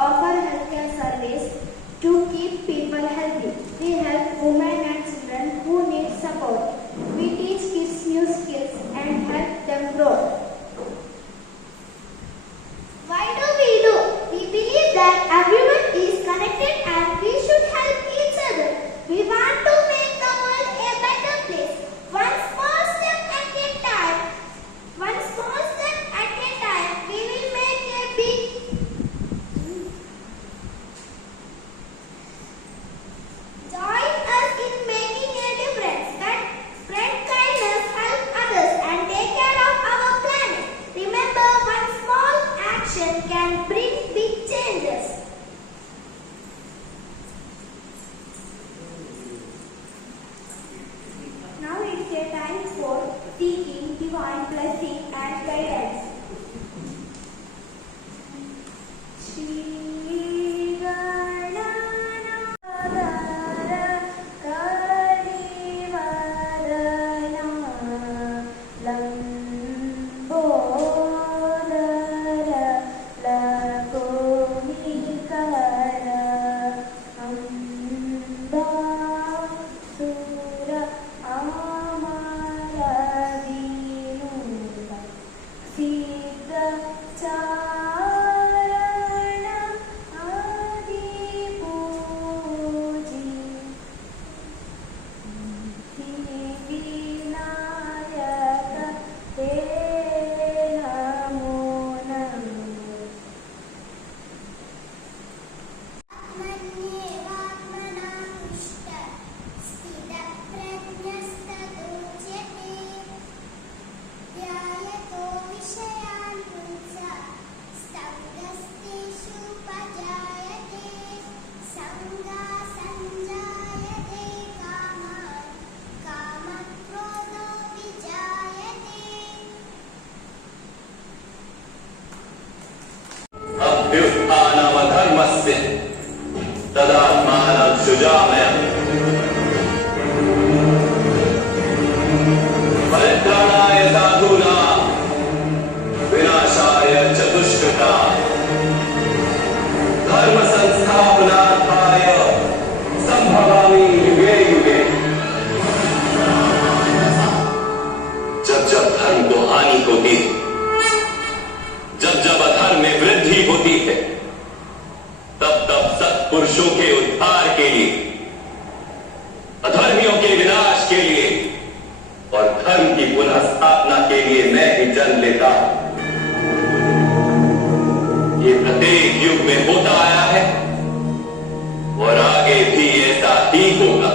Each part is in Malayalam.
offer healthcare service to keep people healthy. We help women and children who need support. We teach kids new skills and help them grow. Why do? We believe that everyone is connected and we should help each other. We want to make the world a better place. One small step at a time. One small step at a time. We will make a big. Join us in making a difference. Spread kindness, help others, and take care of our planet. Remember, one small action can bring big changes. Now it's a time for seeking divine blessing and guidance. अभ्युत्थानमधर्मस्य तदात्मानं सृजामयम् परित्राणाय साधूनां विनाशाय च दुष्कृतां धर्म संस्थापनार्थाय संभवामि युगे युगे। जब जब धर्म को हानि होती है, जब जब अधर्म में वृद्धि होती है, तब तब सत्पुरुषों के उद्धार के लिए, अधर्मियों के विनाश के लिए और धर्म की पुनः स्थापना के लिए मैं ही जन्म लेता हूं। ये प्रत्येक युग में होता आया है और आगे भी ऐसा ही होगा।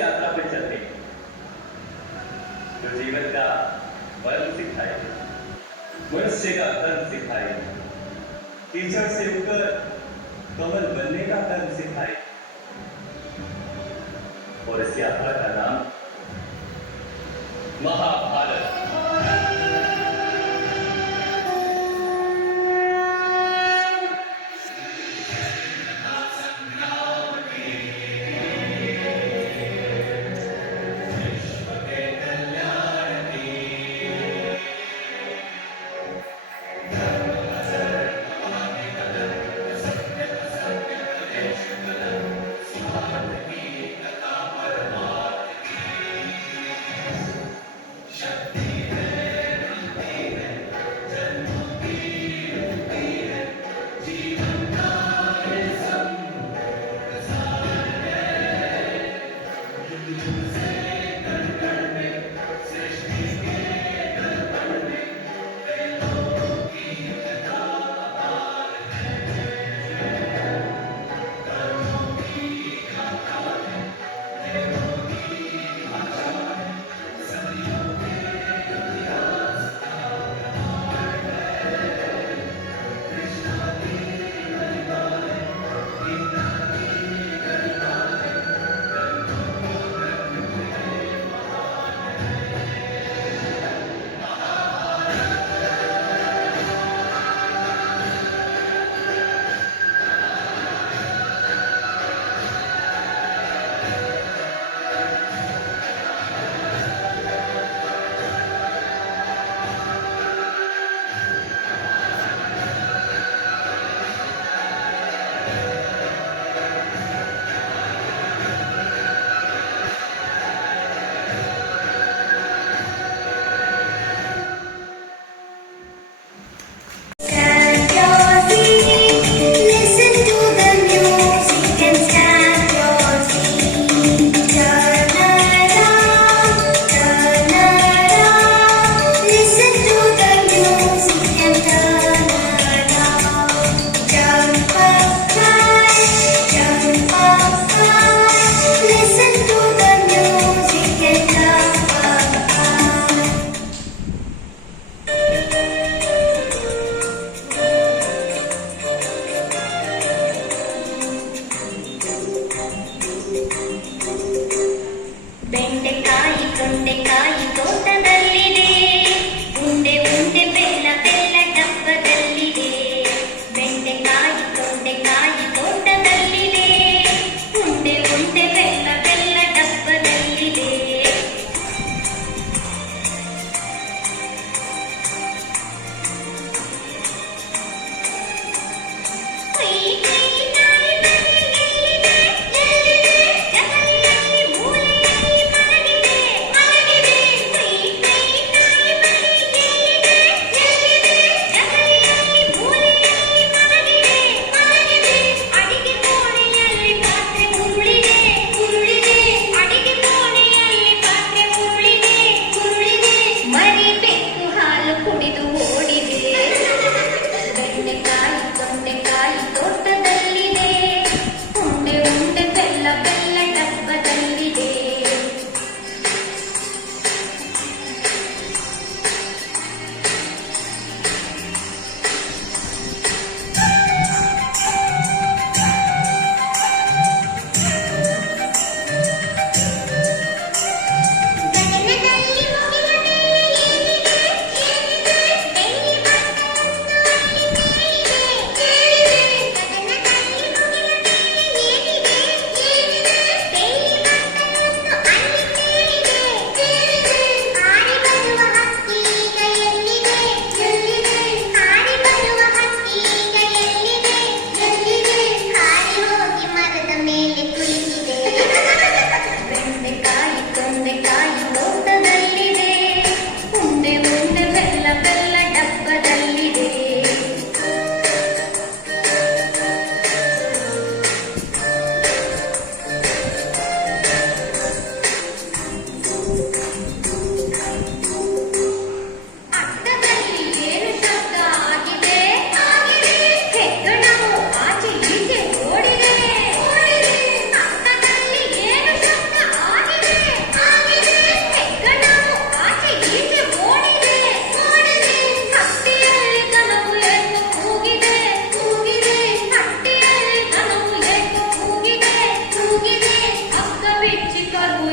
यात्रा पर चलते हैं जो जीवन का मर्म सिखाए, मनुष्य का धर्म सिखाए, कीचड़ से उठकर कमल बनने का कर्म सिखाए। और इस यात्रा का नाम महाभारत।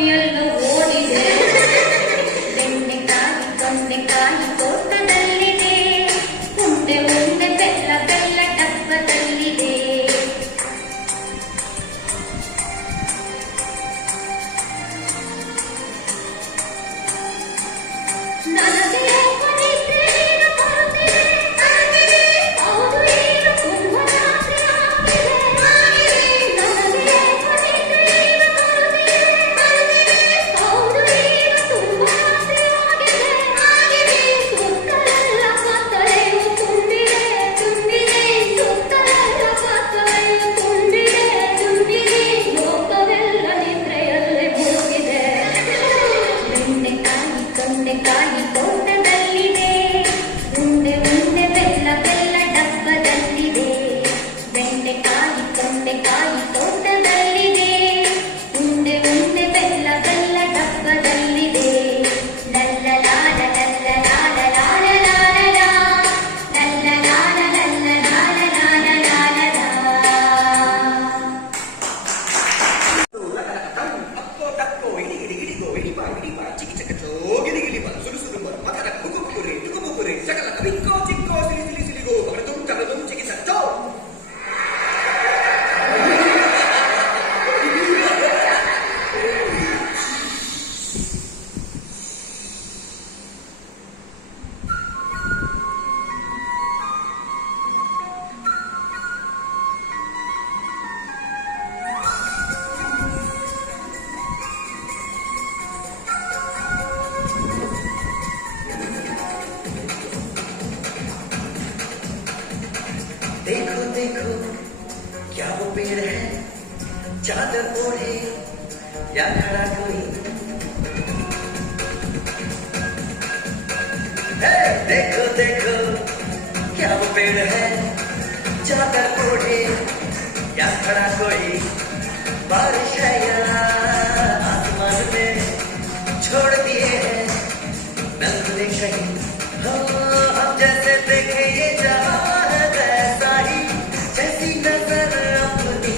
ಕಾಣಿಯಲ್ಲ ಓಡಿದೆ ಬೆಂಡೆಕಾಯಿ ತೊಂಡೆಕಾಯಿ ತೋಟದಲ್ಲಿದೆ ಉಂಡೆ ಉಂಡೆ ಬೆಲ್ಲ ಬೆಲ್ಲ ಡಬ್ಬದಲ್ಲಿದೆ ನನಗೆ ಕಾಯಿ ತೋಟದಲ್ಲಿದೆ ಉಂಡೆ ಉಂಡೆ ಬೆಲ್ಲ ಬೆಲ್ಲ ಡಬ್ಬದಲ್ಲಿದೆ ಬೆಂಡೆಕಾಯಿ ತೊಂಡೆಕಾಯಿ ತೋಟದಲ್ಲಿದೆ ಉಂಡೆ ಉಂಡೆ ಬೆಲ್ಲ ಬೆಲ್ಲ ಡಬ್ಬದಲ್ಲಿದೆ ಲಲ್ಲಲಾಲ ಲಲ್ಲಲಾಲ ಲಾಲ ಲಾಲ ಲಾ ಲಲ್ಲಲಾಲ ಲಲ್ಲಲಾಲ ಲಾಲ ಲಾಲ ಲಾ देखो देखो क्या वो पेड़ है चादर ओढ़े या खड़ा कोई देखो देखो क्या वो पेड़ है चादर ओढ़े या खड़ा कोई बारिश है या आसमान में छोड़ दिए हैं नजरें कहीं हो हम जैसे देखे ये जहां जैसी नजर अपनी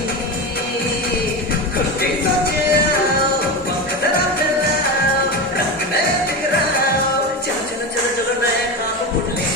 खुद के सोचे आओ पंखदरा फैलाओ रंग नया बिखराओ चलो चलो चलो चलो नया काम उठ ले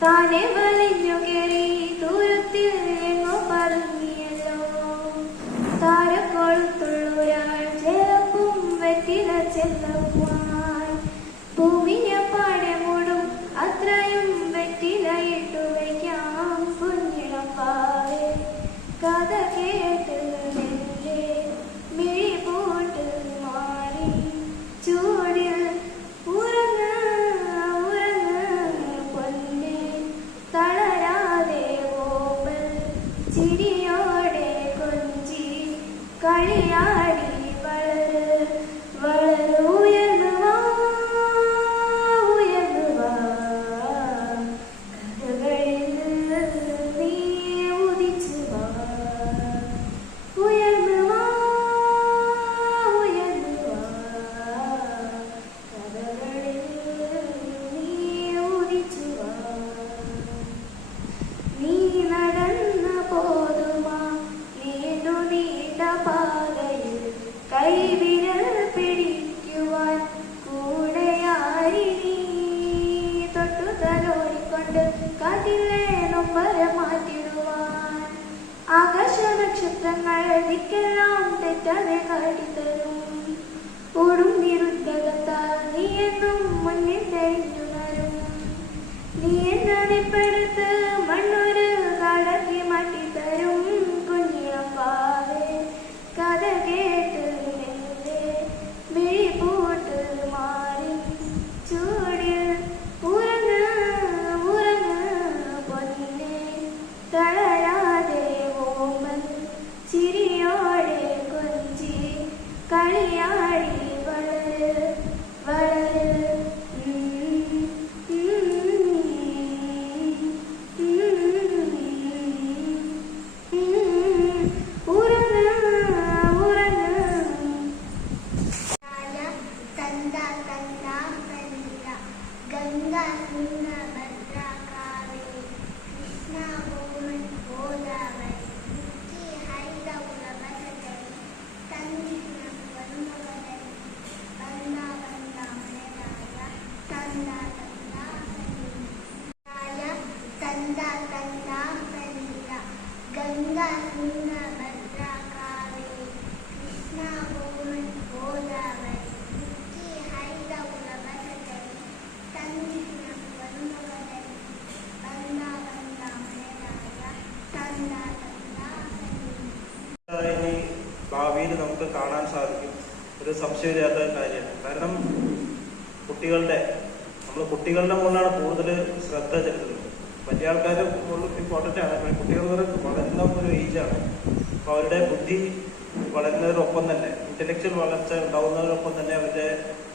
താനെ വലിഞ്ഞു കയറി ദൂരത്തിൽ എങ്ങോ പതുങ്ങിയല്ലോ. താരക്കൊളുത്തുള്ളൊരാൾ ചെറുപ്പും വെറ്റില ചെല്ലവുമായി ഭൂമിയെ പാടെ മൂടും അത്രയും വെറ്റിലയിട്ടു വയ്ക്കാം കുഞ്ഞിളം പാവേ. കഥ കേട്ട് മെല്ലെ മിഴി പൂട്ട് മാറി ചൂടിൽ ഉറങ്ങ് ഉറങ്ങ് പൊന്നെ. തളരാതെ ഓമ്പൽ ചിരിയോടെ കൊഞ്ചി കളിയാടി വളര് വളര് ഉയർന്നു വാ ഉയർന്നു വാ. കഥകളിൽ നീ ഉദിച്ചു വാ ഉയർന്നു വാ ഉയർന്നു വാ. കഥകളിൽ നീ ഉദിച്ചു വാ. നീ നടന്ന പോതുമാ നീണ്ടു നീണ്ട പാതയിൽ കൈവിരൽ പിടിക്കുവാൻ കൂടെയാരി നീ. തൊട്ടു തലോടിക്കൊണ്ട് കാറ്റിലെ നൊമ്പര മാറ്റിടുവാൻ ആകാശ നക്ഷത്രങ്ങൾ ദിക്കെല്ലാം തെറ്റാതെ കാട്ടിത്തരും. ഓടും നിരുദ്ധകത്താൽ നീ എന്നും മുന്നിൽ തെളിഞ്ഞുണരും. നീ എന്നതിപ്പെടുത്ത് മണ്ണൊരു കാടത്തി മാറ്റിത്തരും കുഞ്ഞിളം പാവേ. കഥ കേട്ട് മെല്ലെ മിഴി പൂട്ട് മാറി ചൂടിൽ ഉറങ്ങ് ഉറങ്ങ് പൊന്നെ. തളരാതെ ഓമൻ ചിരിയോടെ കൊഞ്ചി കളിയാടി വളര് വളര്. ഉറങ്ങ് ഉറങ്ങ്. തന്ത തന്ത തന്ത ഗംഗ സിംഹ ഭദ്ര കാവേരി കൃഷ്ണ ഗോമൻ ഗോദാവരി മുഖി ഹൈത ഉലഭസകരി തന്നിന വന്മകരി ബന്ധ ബന്ധ മനരായ തന്ത തന്ത തന്ത തന്ത തന്ത ഗംഗ സിംഹ ഭദ്ര കാവേരി കൃഷ്ണ ഗോമൻ ഗോദാവരി മുഖി ഹൈത ഉലഭസകരി തന്നിന വന്മകരി ബന്ധ ബന്ധ മനരായ തന്ത തന്ത ഇനി ഭാവിയിൽ നമുക്ക് കാണാൻ സാധിക്കും. ഒരു സംശയമില്ലാത്ത കാര്യമാണ്. കാരണം കുട്ടികളുടെ മുകളിലാണ് കൂടുതൽ ശ്രദ്ധ ചെലുത്തുന്നത്. വലിയ ആൾക്കാർ ഇമ്പോർട്ടൻ്റ് ആണ്. കുട്ടികൾ വളരുന്ന ഒരു ഏജാണ്. അപ്പോൾ അവരുടെ ബുദ്ധി വളരുന്നതിനൊപ്പം തന്നെ ഇന്റലക്ച്വൽ വളർച്ച ഉണ്ടാവുന്നതിനൊപ്പം തന്നെ അവരുടെ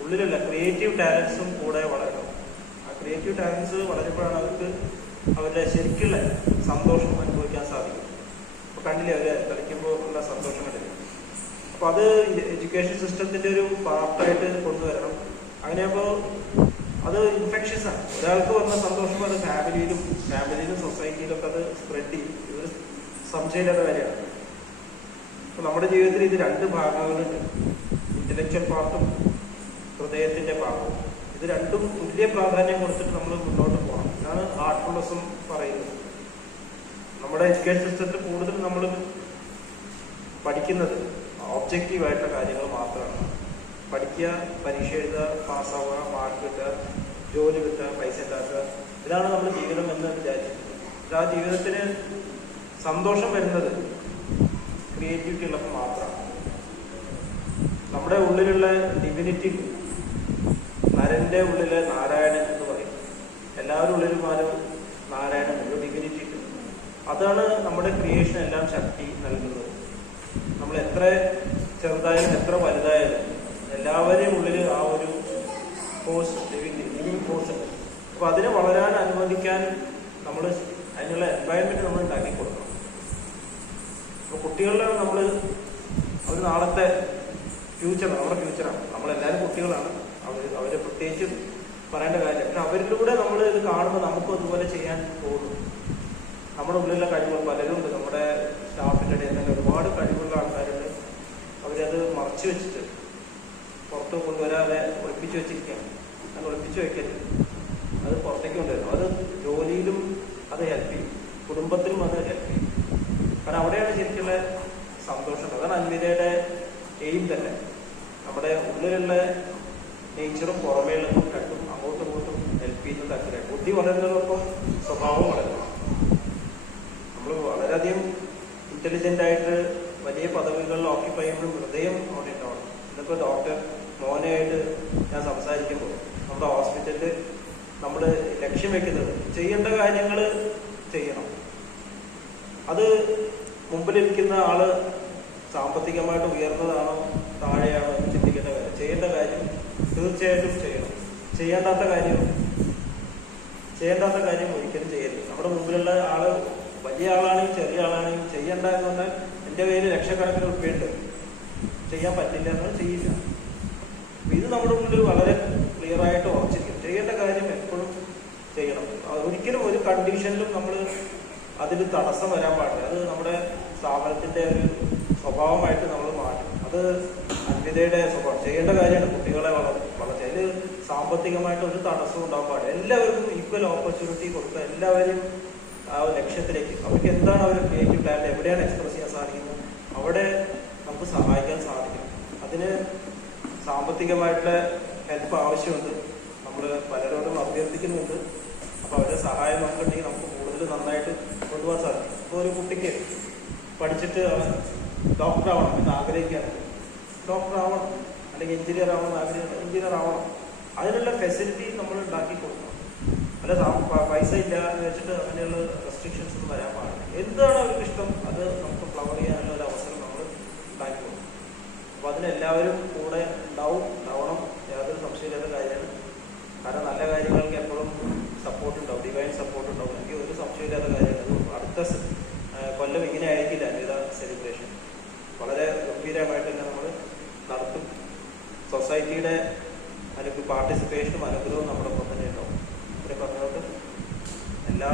ഉള്ളിലുള്ള ക്രിയേറ്റീവ് ടാലൻസും കൂടെ വളരണം. ആ ക്രിയേറ്റീവ് ടാലൻസ് വളരുമ്പോഴാണ് അവർക്ക് അവരുടെ ശരിക്കുള്ള സന്തോഷം അനുഭവിക്കാൻ സാധിക്കും. അപ്പോൾ കണ്ടില്ലേ അവർ കളിക്കുമ്പോൾ ഉള്ള സന്തോഷം കണ്ടില്ല. അപ്പോൾ അത് എഡ്യൂക്കേഷൻ സിസ്റ്റത്തിൻ്റെ ഒരു പാർട്ടായിട്ട് കൊണ്ടുവരണം. അങ്ങനെയാകുമ്പോൾ അത് ഇൻഫെക്ഷൻസ് ആണ്. ഒരാൾക്ക് വന്ന സന്തോഷം അത് ഫാമിലിയിലും സൊസൈറ്റിയിലൊക്കെ അത് സ്പ്രെഡ് ചെയ്യും. ഇതൊരു സംശയമില്ലാത്ത കാര്യമാണ്. അപ്പോൾ നമ്മുടെ ജീവിതത്തിൽ ഇത് രണ്ട് ഭാഗങ്ങളുണ്ട്. ഇന്റലക്ച്വൽ പാർട്ടും ഹൃദയത്തിൻ്റെ ഭാഗവും. ഇത് രണ്ടും തുല്യ പ്രാധാന്യം കൊടുത്തിട്ട് നമ്മൾ മുന്നോട്ട് പോകണം. ഇതാണ് ആർട്ട്ഫുൾനെസ്സും പറയുന്നത്. നമ്മുടെ എഡ്യൂക്കേഷൻ സിസ്റ്റത്തിൽ കൂടുതൽ നമ്മൾ പഠിക്കുന്നത് ഒബ്ജക്റ്റീവായിട്ടുള്ള കാര്യങ്ങൾ മാത്രമാണ്. പഠിക്കുക, പരീക്ഷ എഴുതുക, പാസ്സാവുക, മാർക്ക് കിട്ടുക, ജോലി കിട്ടുക, പൈസ ഉണ്ടാക്കുക, ഇതാണ് നമ്മുടെ ജീവിതം എന്ന് വിചാരിച്ചിട്ടുണ്ട്. ആ ജീവിതത്തിന് സന്തോഷം വരുന്നത് ക്രിയേറ്റിവിറ്റി ഉള്ളപ്പോൾ മാത്രമാണ്. നമ്മുടെ ഉള്ളിലുള്ള ഡിവിനിറ്റി, നരന്റെ ഉള്ളിലെ നാരായണൻ എന്ന് പറയും. എല്ലാവരും ഉള്ളിലും നാരായണൻ ഒരു ഡിവിനിറ്റി ഉണ്ട്. അതാണ് നമ്മുടെ ക്രിയേഷൻ എല്ലാം ശക്തി നൽകുന്നത്. നമ്മൾ എത്ര ചെറുതായാലും എത്ര വലുതായാലും എല്ലാവരെയും ഉള്ളിൽ ആ ഒരു ഫോഴ്സ്, ലിവിങ് ഫോഴ്സ് ഉണ്ട്. അപ്പോൾ അതിനെ വളരാൻ അനുവദിക്കാൻ നമ്മൾ അതിനുള്ള എൻവയൺമെന്റ് നമ്മൾ ഉണ്ടാക്കി കൊടുക്കണം. അപ്പോൾ കുട്ടികളിലാണ് നമ്മൾ അവർ നാളത്തെ ഫ്യൂച്ചറാണ്, നമ്മുടെ ഫ്യൂച്ചറാണ്. നമ്മളെല്ലാവരും കുട്ടികളാണ്. അവരെ പ്രത്യേകിച്ച് പറയേണ്ട കാര്യം. പിന്നെ അവരിലൂടെ നമ്മൾ ഇത് കാണുമ്പോൾ നമുക്കും അതുപോലെ ചെയ്യാൻ തോന്നും. നമ്മുടെ ഉള്ളിലുള്ള കഴിവുകൾ പലരും ഉണ്ട്. നമ്മുടെ സ്റ്റാഫിൻ്റെ ഇടയിൽ തന്നെ ഒരുപാട് കഴിവുള്ള ആൾക്കാരുണ്ട്. അവരത് മറച്ചു വെച്ചിട്ട് പുറത്ത് കൊണ്ടുവരാതെ ഒളിപ്പിച്ചു വെച്ചിരിക്കുകയാണ്. അത് ഒളിപ്പിച്ചു വെക്കരുത്. അത് പുറത്തേക്ക് കൊണ്ടുവരണം. അത് ജോലിയിലും അത് ഹെൽപ്പ് ചെയ്യും. കുടുംബത്തിലും അത് ഹെൽപ്പ് ചെയ്യും. കാരണം അവിടെയാണ് ശരിക്കുള്ള സന്തോഷം. അതാണ് അൻവിതയുടെ എയിം തന്നെ. നമ്മുടെ ഉള്ളിലുള്ള നേച്ചറും പുറമേയുള്ളതും രണ്ടും അങ്ങോട്ടും ഇങ്ങോട്ടും ഹെൽപ്പ് ചെയ്യുന്ന തരത്തിലാണ്. ബുദ്ധി വളരുന്നതോടൊപ്പം സ്വഭാവം വളരണം. നമ്മൾ വളരെയധികം ഇന്റലിജന്റ് ആയിട്ട് വലിയ പദവികളിൽ ഓക്യുപ്പൈ ചെയ്യുമ്പോൾ ഹൃദയം അവിടെ ഉണ്ടാവണം. ഇന്നിപ്പോൾ ഡോക്ടർ മോനെയായിട്ട് ഞാൻ സംസാരിക്കുമ്പോൾ നമ്മുടെ ഹോസ്പിറ്റലിൽ നമ്മൾ ലക്ഷ്യം വെക്കുന്നത് ചെയ്യേണ്ട കാര്യങ്ങൾ ചെയ്യണം. അത് മുമ്പിലിരിക്കുന്ന ആള് സാമ്പത്തികമായിട്ട് ഉയർന്നതാണോ താഴെയാണോ എന്ന് ചിന്തിക്കേണ്ട കാര്യം. ചെയ്യേണ്ട കാര്യം തീർച്ചയായിട്ടും ചെയ്യണം. ചെയ്യേണ്ടാത്ത കാര്യം ഒരിക്കലും ചെയ്യരുത്. നമ്മുടെ മുമ്പിലുള്ള ആള് വലിയ ആളാണെങ്കിൽ ചെറിയ ആളാണെങ്കിൽ ചെയ്യണ്ട എന്ന് പറഞ്ഞാൽ എൻ്റെ കയ്യിൽ ലക്ഷക്കണക്കിന് ഉറുപ്പിയുണ്ട്, ചെയ്യാൻ പറ്റില്ല എന്നാൽ ചെയ്യില്ല. ഇത് നമ്മുടെ മുന്നിൽ വളരെ ക്ലിയർ ആയിട്ട് ഉറച്ചിരിക്കും. ചെയ്യേണ്ട കാര്യം എപ്പോഴും ചെയ്യണം. ഒരിക്കലും ഒരു കണ്ടീഷനിലും നമ്മൾ അതിൽ തടസ്സം വരാൻ പാടില്ല. അത് നമ്മുടെ സ്ഥാപനത്തിന്റെ ഒരു സ്വഭാവമായിട്ട് നമ്മൾ മാറ്റും. അത് അൻവിതയുടെ സ്വഭാവം. ചെയ്യേണ്ട കാര്യമാണ് കുട്ടികളെ വളർച്ച. അതിൽ സാമ്പത്തികമായിട്ട് ഒരു തടസ്സവും ഉണ്ടാകാൻ പാടില്ല. എല്ലാവർക്കും ഈക്വൽ ഓപ്പർച്യൂണിറ്റി കൊടുക്കുക. എല്ലാവരും ആ ലക്ഷ്യത്തിലേക്ക് അവർക്ക് എന്താണ് അവർ ക്രിയേറ്റീവ് ടാലന്റ് എവിടെയാണ് എക്സ്പ്രസ് ചെയ്യാൻ സാധിക്കുന്നത് അവിടെ നമുക്ക് സഹായിക്കാൻ സാധിക്കും. അതിന് സാമ്പത്തികമായിട്ടുള്ള ഹെൽപ്പ് ആവശ്യമുണ്ട്. നമ്മൾ പലരോടും അഭ്യർത്ഥിക്കുന്നുണ്ട്. അപ്പോൾ അവരുടെ സഹായം നമുക്കുണ്ടെങ്കിൽ നമുക്ക് കൂടുതൽ നന്നായിട്ട് കൊണ്ടുപോകാൻ സാധിക്കും. ഇപ്പോൾ ഒരു കുട്ടിക്ക് പഠിച്ചിട്ട് അവൻ ഡോക്ടർ ആവണം എന്ന് ആഗ്രഹിക്കുകയാണെങ്കിൽ ഡോക്ടർ ആവണം, അല്ലെങ്കിൽ എഞ്ചിനീയർ ആവണം എന്ന് ആഗ്രഹിക്കുക എഞ്ചിനീയർ ആവണം. അതിനുള്ള ഫെസിലിറ്റി നമ്മൾ ഉണ്ടാക്കി കൊടുക്കണം. അല്ല പൈസ ഇല്ല എന്ന് വെച്ചിട്ട് അങ്ങനെയുള്ള റെസ്ട്രിക്ഷൻസ് ഒന്നും വരാൻ പാടില്ല. എന്താണ് അവർക്ക് ഇഷ്ടം അത് നമുക്ക് ഫ്ലവർ ചെയ്യാനുള്ള ഒരു അവസരം നമ്മൾ ഉണ്ടാക്കി കൊടുക്കും. അപ്പോൾ അതിനെല്ലാവരും കൂടെ ഉണ്ടാവണം. യാതൊരു സംശയമില്ലാത്ത കാര്യമാണ്. കാരണം നല്ല കാര്യങ്ങൾക്ക് എപ്പോഴും സപ്പോർട്ട് ഉണ്ടാവും, ഡിവൈൻ സപ്പോർട്ട് ഉണ്ടാവും. എനിക്ക് ഒരു സംശയമില്ലാത്ത കാര്യമാണ്. അത് അടുത്ത കൊല്ലം ഇങ്ങനെ ആയിരിക്കില്ല അൻവിത സെലിബ്രേഷൻ. വളരെ ഗംഭീരമായിട്ട് തന്നെ നമ്മൾ നടത്തും. സൊസൈറ്റിയുടെ പാർട്ടിസിപ്പേഷനും അനുഗ്രഹവും നമ്മുടെ ഒപ്പം തന്നെ ഉണ്ടാവും. ഇവിടെ പറഞ്ഞുകൊണ്ട് എല്ലാ